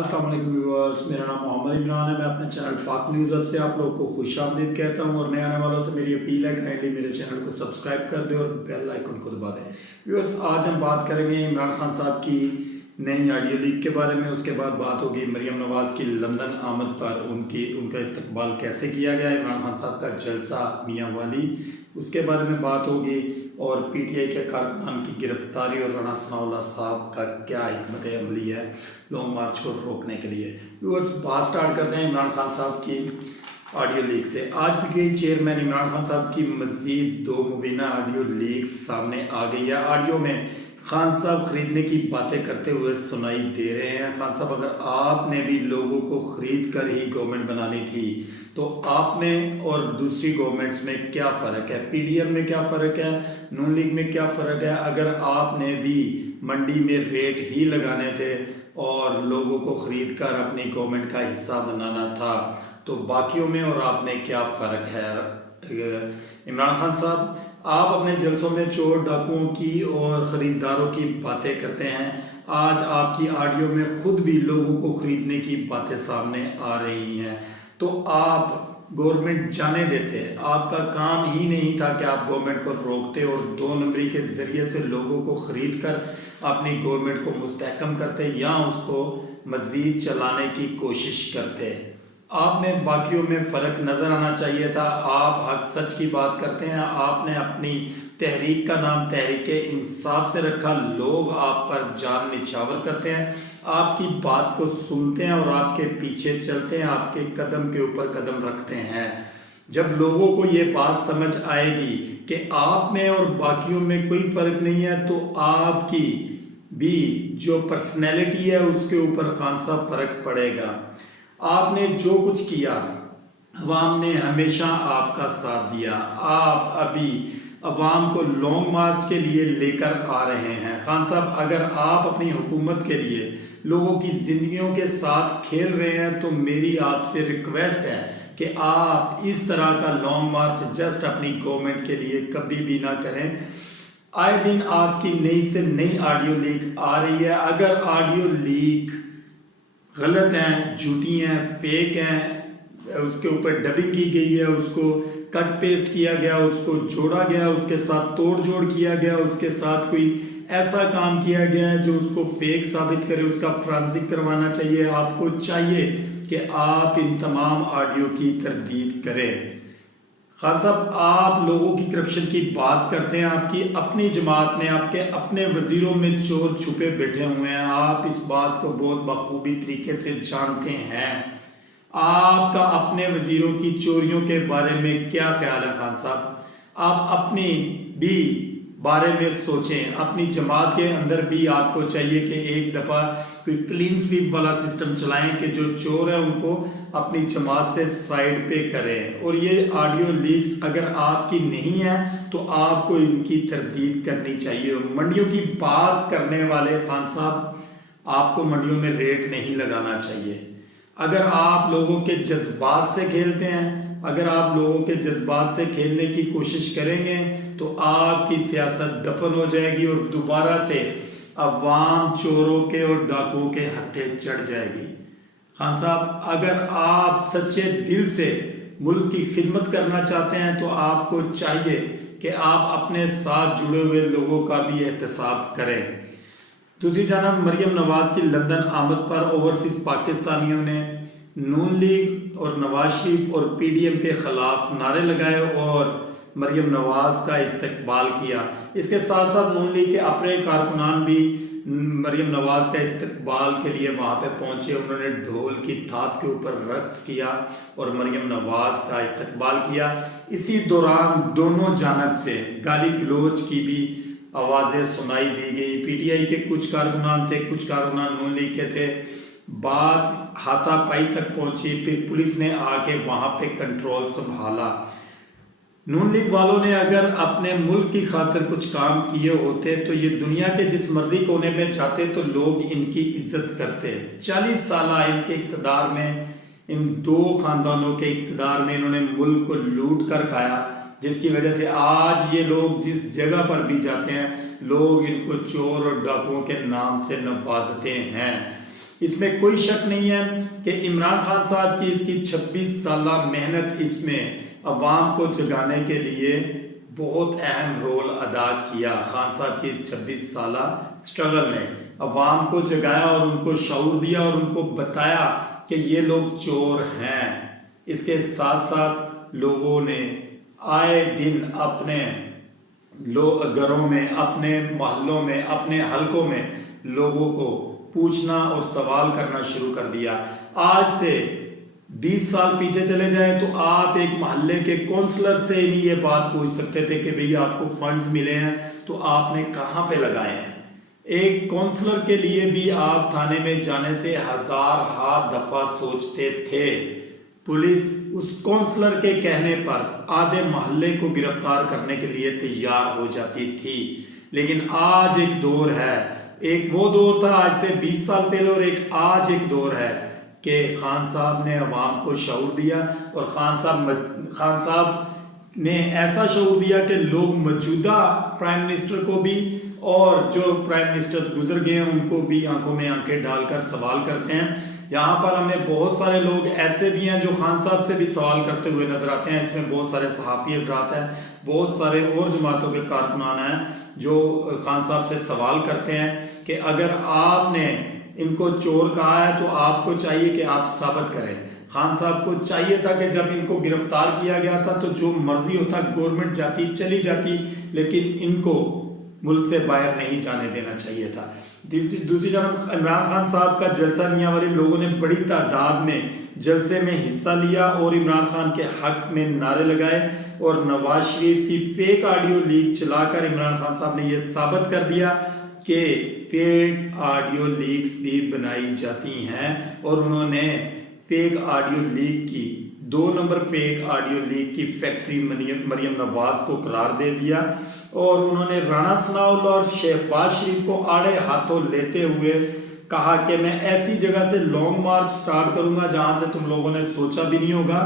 अस्सलाम वालेकुम व्यूअर्स, मेरा नाम मोहम्मद इमरान है। मैं अपने चैनल पाक न्यूज़ हब से आप लोगों को खुशामदीद कहता हूं और नए आने वालों से मेरी अपील है, काइंडली मेरे चैनल को सब्सक्राइब कर दें और बेल आइकन को दबा दें। व्यूअर्स, आज हम बात करेंगे इमरान खान साहब की नई ऑडियो लीक के बारे में। उसके बाद बात होगी मरियम नवाज़ की लंदन आमद पर उनका इस्तकबाल कैसे किया गया, इमरान खान साहब का जलसा मियाँ वाली, उसके बारे में बात होगी। और पीटीआई के कारकुनान की गिरफ्तारी और राना सनाउल्लाह साहब का क्या हिकमत अमली है लॉन्ग मार्च को रोकने के लिए। व्यूअर्स, बात स्टार्ट करते हैं इमरान खान साहब की ऑडियो लीक से। आज पीटीआई चेयरमैन इमरान खान साहब की मजीद 2 मुबीना ऑडियो लीक्स सामने आ गई है। ऑडियो में खान साहब खरीदने की बातें करते हुए सुनाई दे रहे हैं। खान साहब, अगर आपने भी लोगों को खरीद कर ही गवर्नमेंट बनानी थी तो आप में और दूसरी गवर्नमेंट्स में क्या फ़र्क है, पीडीएम में क्या फ़र्क है, नून लीग में क्या फ़र्क है। अगर आपने भी मंडी में रेट ही लगाने थे और लोगों को खरीद कर अपनी गवर्नमेंट का हिस्सा बनाना था तो बाकियों में और आप में क्या फ़र्क है। इमरान खान साहब, आप अपने जलसों में चोर डाकुओं की और ख़रीदारों की बातें करते हैं। आज आपकी ऑडियो में खुद भी लोगों को ख़रीदने की बातें सामने आ रही हैं, तो आप गवर्नमेंट जाने देते। आपका काम ही नहीं था कि आप गवर्नमेंट को रोकते और 2 नंबरी के ज़रिए से लोगों को ख़रीद कर अपनी गवर्नमेंट को मुस्तहकम करते या उसको मज़ीद चलाने की कोशिश करते। आप में बाकियों में फ़र्क नज़र आना चाहिए था। आप हक सच की बात करते हैं। आपने अपनी तहरीक का नाम तहरीक इंसाफ से रखा। लोग आप पर जान निछावर करते हैं, आपकी बात को सुनते हैं और आपके पीछे चलते हैं, आपके कदम के ऊपर कदम रखते हैं। जब लोगों को ये बात समझ आएगी कि आप में और बाकियों में कोई फ़र्क नहीं है तो आपकी भी जो पर्सनैलिटी है उसके ऊपर खान साहब फ़र्क पड़ेगा। आपने जो कुछ किया, अवाम ने हमेशा आपका साथ दिया। आप अभी अवाम को लॉन्ग मार्च के लिए लेकर आ रहे हैं। खान साहब, अगर आप अपनी हुकूमत के लिए लोगों की ज़िंदगियों के साथ खेल रहे हैं तो मेरी आपसे रिक्वेस्ट है कि आप इस तरह का लॉन्ग मार्च जस्ट अपनी गवर्नमेंट के लिए कभी भी ना करें। आए दिन आपकी नई से नई ऑडियो लीक आ रही है। अगर ऑडियो लीक गलत हैं, झूठी हैं, फेक हैं, उसके ऊपर डबिंग की गई है, उसको कट पेस्ट किया गया, उसको जोड़ा गया, उसके साथ तोड़ जोड़ किया गया, उसके साथ कोई ऐसा काम किया गया है जो उसको फेक साबित करे, उसका फ्रांसिक करवाना चाहिए। आपको चाहिए कि आप इन तमाम ऑडियो की तरदीद करें। खान साहब, आप लोगों की करप्शन की बात करते हैं। आपकी अपनी जमात में आपके अपने वजीरों में चोर छुपे बैठे हुए हैं। आप इस बात को बहुत बखूबी तरीके से जानते हैं। आपका अपने वजीरों की चोरियों के बारे में क्या ख्याल है खान साहब? आप अपनी भी बारे में सोचें। अपनी जमात के अंदर भी आपको चाहिए कि एक दफ़ा कोई क्लीन स्वीप वाला सिस्टम चलाएं कि जो चोर है उनको अपनी जमात से साइड पे करें। और ये ऑडियो लीक्स अगर आपकी नहीं है तो आपको इनकी तरदीद करनी चाहिए। मंडियों की बात करने वाले खान साहब, आपको मंडियों में रेट नहीं लगाना चाहिए। अगर आप लोगों के जज्बात से खेलते हैं, अगर आप लोगों के जज्बात से खेलने की कोशिश करेंगे तो आपकी सियासत दफन हो जाएगी और दोबारा से अवाम चोरों के और डाकुओं के हत्थे चढ़ जाएगी। खान साहब, अगर आप सच्चे दिल से मुल्क की खिदमत करना चाहते हैं तो आपको चाहिए कि आप अपने साथ जुड़े हुए लोगों का भी एहतसाब करें। दूसरी जानब मरियम नवाज़ की लंदन आमद पर ओवरसीज पाकिस्तानियों ने नून लीग और नवाज शरीफ और पीडीएम के खिलाफ नारे लगाए और मरियम नवाज़ का इस्तकबाल किया। इसके साथ साथ नून लीग के अपने कारकुनान भी मरियम नवाज़ का इस्तकबाल के लिए वहाँ पे पहुँचे। उन्होंने ढोल की थाप के ऊपर रक्स किया और मरियम नवाज़ का इस्तकबाल किया। इसी दौरान दोनों जानब से गाली गलोच की भी आवाज़ें सुनाई दी गई। पीटीआई के कुछ कारकुनान थे, कुछ कारकुनान नून लीग के थे। बात हाथापाई तक पहुंची, फिर पुलिस ने आके वहां पे कंट्रोल संभाला। नून लीग वालों ने अगर अपने मुल्क की खातिर कुछ काम किए होते तो ये दुनिया के जिस मर्जी कोने में जाते तो लोग इनकी इज्जत करते। 40 साल इनके इक़्तिदार में, इन 2 खानदानों के इक़्तिदार में इन्होंने मुल्क को लूट कर खाया, जिसकी वजह से आज ये लोग जिस जगह पर भी जाते हैं लोग इनको चोर और डाकुओं के नाम से नवाजते हैं। इसमें कोई शक नहीं है कि इमरान खान साहब की इसकी 26 साला मेहनत इसमें अवाम को जगाने के लिए बहुत अहम रोल अदा किया। खान साहब की इस 26 साला स्ट्रगल ने अवाम को जगाया और उनको शऊर दिया और उनको बताया कि ये लोग चोर हैं। इसके साथ साथ लोगों ने आए दिन अपने घरों में, अपने मोहल्लों में, अपने हलकों में लोगों को पूछना और सवाल करना शुरू कर दिया। आज से 20 साल पीछे चले जाएं तो आप एक मोहल्ले के काउंसलर से नहीं ये बात पूछ सकते थे कि भई आपको फंड्स मिले हैं तो आपने कहाँ पे लगाए हैं। एक काउंसलर के लिए भी आप थाने में जाने से हजार दफा सोचते थे। पुलिस उस काउंसलर के कहने पर आधे मोहल्ले को गिरफ्तार करने के लिए तैयार हो जाती थी। लेकिन आज एक दौर है, एक वो दौर था आज से 20 साल पहले और एक आज एक दौर है कि खान साहब ने अवाम को शऊर दिया और खान साहब ने ऐसा शऊर दिया कि लोग मौजूदा प्राइम मिनिस्टर को भी और जो प्राइम मिनिस्टर्स गुजर गए हैं उनको भी आंखों में आंखें डालकर सवाल करते हैं। यहाँ पर हमें बहुत सारे लोग ऐसे भी हैं जो खान साहब से भी सवाल करते हुए नजर आते हैं। इसमें बहुत सारे सहाफ़ी हज़रात हैं, बहुत सारे और जमातों के कारकुनान हैं जो खान साहब से सवाल करते हैं कि अगर आपने इनको चोर कहा है तो आपको चाहिए कि आप साबित करें। खान साहब को चाहिए था कि जब इनको गिरफ्तार किया गया था तो जो मर्जी होता गवर्नमेंट जाती चली जाती, लेकिन इनको मुल्क से बाहर नहीं जाने देना चाहिए था। दूसरी जानब इमरान खान साहब का जलसा मियां वाले लोगों ने बड़ी तादाद में जलसे में हिस्सा लिया और इमरान खान के हक में नारे लगाए और नवाज शरीफ की फेक ऑडियो लीक चलाकर इमरान खान साहब ने यह साबित कर दिया कि फेक ऑडियो लीक्स भी बनाई जाती हैं। और उन्होंने फेक ऑडियो लीक की 2 नंबर फेक ऑडियो लीक की फैक्ट्री मरियम नवाज को करार दे दिया और उन्होंने राणा सनाउल्लाह और शहबाज शरीफ को आड़े हाथों लेते हुए कहा कि मैं ऐसी जगह से लॉन्ग मार्च स्टार्ट करूंगा जहां से तुम लोगों ने सोचा भी नहीं होगा,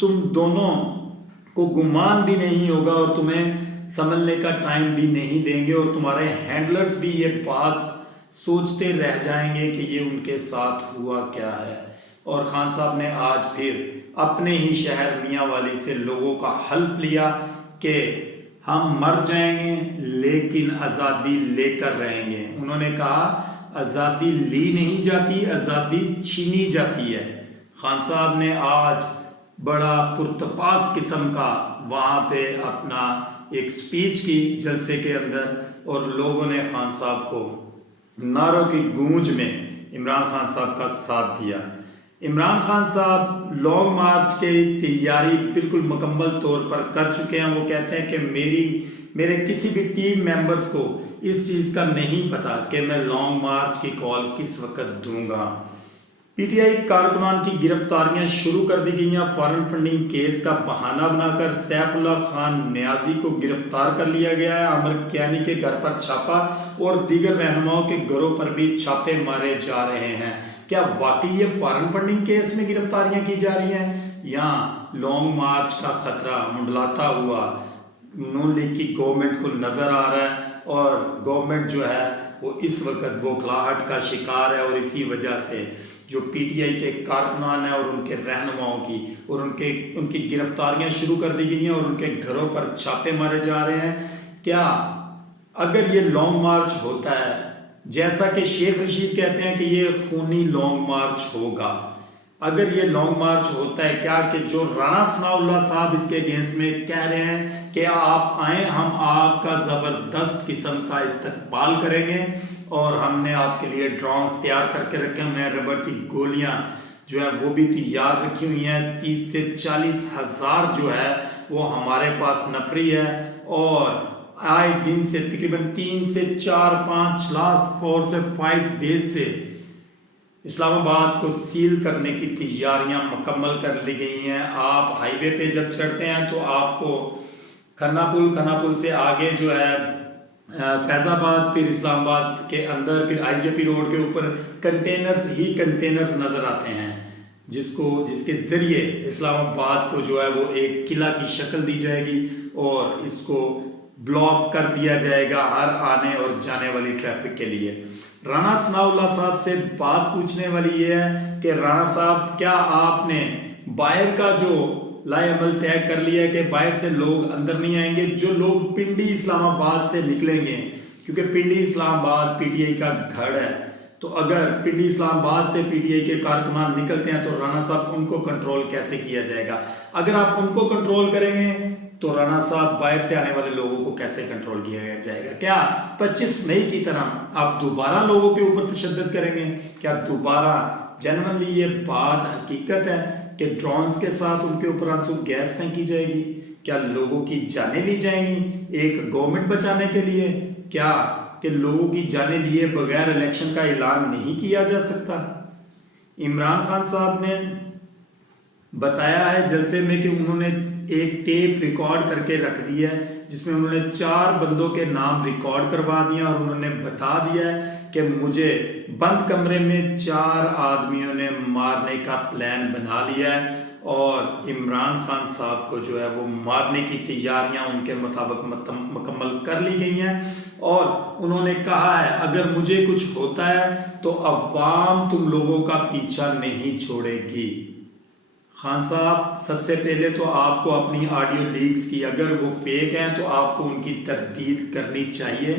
तुम दोनों को गुमान भी नहीं होगा और तुम्हें समझने का टाइम भी नहीं देंगे और तुम्हारे हैंडलर्स भी ये बात सोचते रह जाएंगे कि ये उनके साथ हुआ क्या है। और खान साहब ने आज फिर अपने ही शहर मियांवाली से लोगों का हल्फ लिया कि हम मर जाएंगे लेकिन आज़ादी लेकर रहेंगे। उन्होंने कहा आज़ादी ली नहीं जाती, आज़ादी छीनी जाती है। खान साहब ने आज बड़ा पुरतपाक किस्म का वहाँ पे अपना एक स्पीच की जलसे के अंदर और लोगों ने खान साहब को नारों की गूंज में इमरान खान साहब का साथ दिया। इमरान खान साहब लॉन्ग मार्च की तैयारी बिल्कुल मुकम्मल तौर पर कर चुके हैं। वो कहते हैं कि मेरे किसी भी टीम मेंबर्स को इस चीज़ का नहीं पता कि मैं लॉन्ग मार्च की कॉल किस वक्त दूंगा। पीटीआई कारकुनान की गिरफ्तारियां शुरू कर दी गई हैं। फॉरेन फंडिंग केस का बहाना बनाकर सैफुल्लाह खान न्याजी को गिरफ्तार कर लिया गया है। अमर कियानी के घर पर छापा और दीगर रहनुमाओं के घरों पर भी छापे मारे जा रहे हैं। क्या वाकई ये फॉरेन फंडिंग केस में गिरफ्तारियां की जा रही हैं या लॉन्ग मार्च का खतरा मंडलाता हुआ नून लीग की गवर्नमेंट को नजर आ रहा है और गवर्नमेंट जो है वो इस वक्त बौखलाहट का शिकार है और इसी वजह से जो पीटीआई के कारकुनान हैं और उनके रहनुमाओं की और उनकी गिरफ्तारियां शुरू कर दी गई हैं और उनके घरों पर छापे मारे जा रहे हैं। क्या अगर ये लॉन्ग मार्च होता है जैसा कि शेख रशीद कहते हैं कि ये खूनी लॉन्ग मार्च होगा, अगर ये लॉन्ग मार्च होता है क्या कि जो राणा सनाउल्लाह साहब इसके अगेंस्ट में कह रहे हैं कि आप आए, हम आपका जबरदस्त किस्म का इस्तकबाल करेंगे और हमने आपके लिए ड्रोन्स तैयार करके रखे हुए हैं, रबर की गोलियां जो है वो भी तैयार रखी हुई हैं, 30 से 40 हज़ार जो है वो हमारे पास नफरी है और आए दिन से तकरीबन 3 से 4-5 लास्ट 4 से 5 डेज से इस्लामाबाद को सील करने की तैयारियां मुकम्मल कर ली गई हैं। आप हाईवे पे जब चढ़ते हैं तो आपको खन्ना पुल से आगे जो है फैजाबाद, फिर इस्लामाबाद के अंदर, फिर आईजेपी रोड के ऊपर कंटेनर्स नजर आते हैं जिसके जरिए इस्लामाबाद को जो है वो एक किला की शक्ल दी जाएगी और इसको ब्लॉक कर दिया जाएगा हर आने और जाने वाली ट्रैफिक के लिए। राणा सनाउल्लाह साहब से बात पूछने वाली ये है कि राणा साहब, क्या आपने बाहर का जो लाएअमल तय कर लिया है कि बाहर से लोग अंदर नहीं आएंगे? जो लोग पिंडी इस्लामाबाद से निकलेंगे, क्योंकि पिंडी इस्लामाबाद पीटीआई का गढ़ है, तो अगर पिंडी इस्लामाबाद से पीटीआई के कारकुनान निकलते हैं तो राणा साहब उनको कंट्रोल कैसे किया जाएगा? अगर आप उनको कंट्रोल करेंगे तो राणा साहब बाहर से आने वाले लोगों को कैसे कंट्रोल किया जाएगा? क्या 25 मई की तरह आप दोबारा लोगों के ऊपर तशद्दुद करेंगे? क्या दोबारा जेन्युइनली ये बात हकीकत है कि ड्रोन्स के साथ उनके ऊपर आंसू गैस फेंकी जाएगी? क्या लोगों की जानें ली जाएंगी एक गवर्नमेंट बचाने के लिए? क्या कि लोगों की जानें लिए बगैर इलेक्शन का ऐलान नहीं किया जा सकता? इमरान खान साहब ने बताया है जलसे में कि उन्होंने एक टेप रिकॉर्ड करके रख दिया है जिसमें उन्होंने 4 बंदों के नाम रिकॉर्ड करवा दिया और उन्होंने बता दिया है कि मुझे बंद कमरे में 4 आदमियों ने मारने का प्लान बना लिया है और इमरान खान साहब को जो है वो मारने की तैयारियां उनके मुताबिक मुकम्मल कर ली गई हैं और उन्होंने कहा है अगर मुझे कुछ होता है तो अवाम तुम लोगों का पीछा नहीं छोड़ेगी। खान साहब, सबसे पहले तो आपको अपनी ऑडियो लीक्स की अगर वो फेक हैं तो आपको उनकी तरदीद करनी चाहिए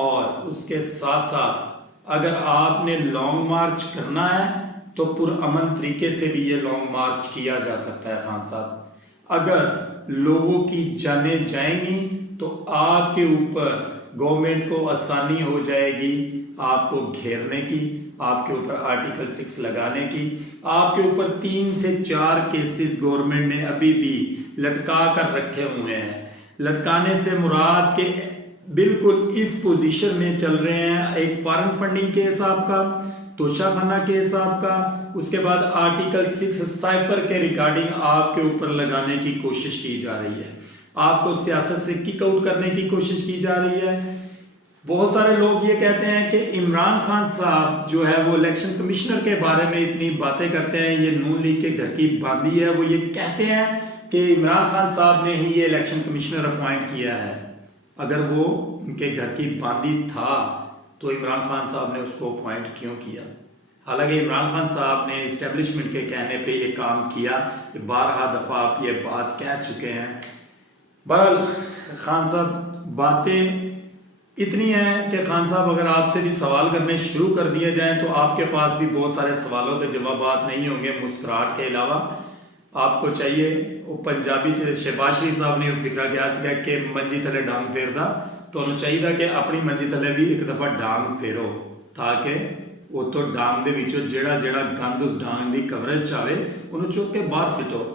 और उसके साथ साथ अगर आपने लॉन्ग मार्च करना है तो पुरअमन तरीके से भी ये लॉन्ग मार्च किया जा सकता है। खान साहब, अगर लोगों की जानें जाएंगी तो आपके ऊपर गवर्नमेंट को आसानी हो जाएगी आपको घेरने की, आपके ऊपर आर्टिकल 6 लगाने की। आपके ऊपर 3 से 4 केसेस गवर्नमेंट ने अभी भी लटका कर रखे हुए हैं। लटकाने से मुराद के बिल्कुल इस पोजीशन में चल रहे हैं, एक फॉरेन फंडिंग के हिसाब का, तोशाखाना के हिसाब का, उसके बाद आर्टिकल 6 साइपर के रिगार्डिंग आपके ऊपर लगाने की कोशिश की जा रही है, आपको सियासत से किक आउट करने की कोशिश की जा रही है। बहुत सारे लोग ये कहते हैं कि इमरान खान साहब जो है वो इलेक्शन कमिश्नर के बारे में इतनी बातें करते हैं, ये नून लीग के घर की बांदी है। वो ये कहते हैं कि इमरान खान साहब ने ही ये इलेक्शन कमिश्नर अपॉइंट किया है। अगर वो उनके घर की बांदी था तो इमरान खान साहब ने उसको अपॉइंट क्यों किया? हालांकि इमरान खान साहब ने इस्टेब्लिशमेंट के कहने पे ये काम किया, 12 दफ़ा आप ये बात कह चुके हैं। बहरहाल खान साहब, बातें इतनी हैं कि खान साहब अगर आपसे भी सवाल करने शुरू कर दिए जाएं तो आपके पास भी बहुत सारे सवालों के जवाब नहीं होंगे मुस्कुराहट के अलावा। आपको चाहिए वो पंजाबी शहबाज शरीफ साहब ने फिक्रा किया सीगा कि मंजी थले डांग फेरदा, तो उन्होंने चाहिए कि अपनी मंजी थले भी एक दफ़ा डांग फेरो ताकि उतो डांग दे विचों जेड़ा जेड़ा गंद उस डांग दी कवरेज चाहे उन्होंने चुक के बाहर सिटो।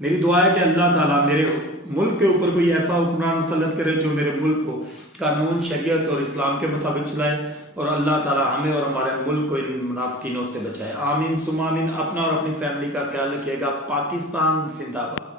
मेरी दुआ है कि अल्लाह ताला मेरे मुल्क के ऊपर कोई ऐसा हुक्मरान मुसल्लत करे जो मेरे मुल्क को कानून, शरीयत और इस्लाम के मुताबिक चलाए और अल्लाह ताला हमें और हमारे मुल्क को इन मुनाफिकीनों से बचाए। आमीन सुमा आमीन। अपना और अपनी फैमिली का ख्याल रखिएगा। पाकिस्तान जिंदाबाद।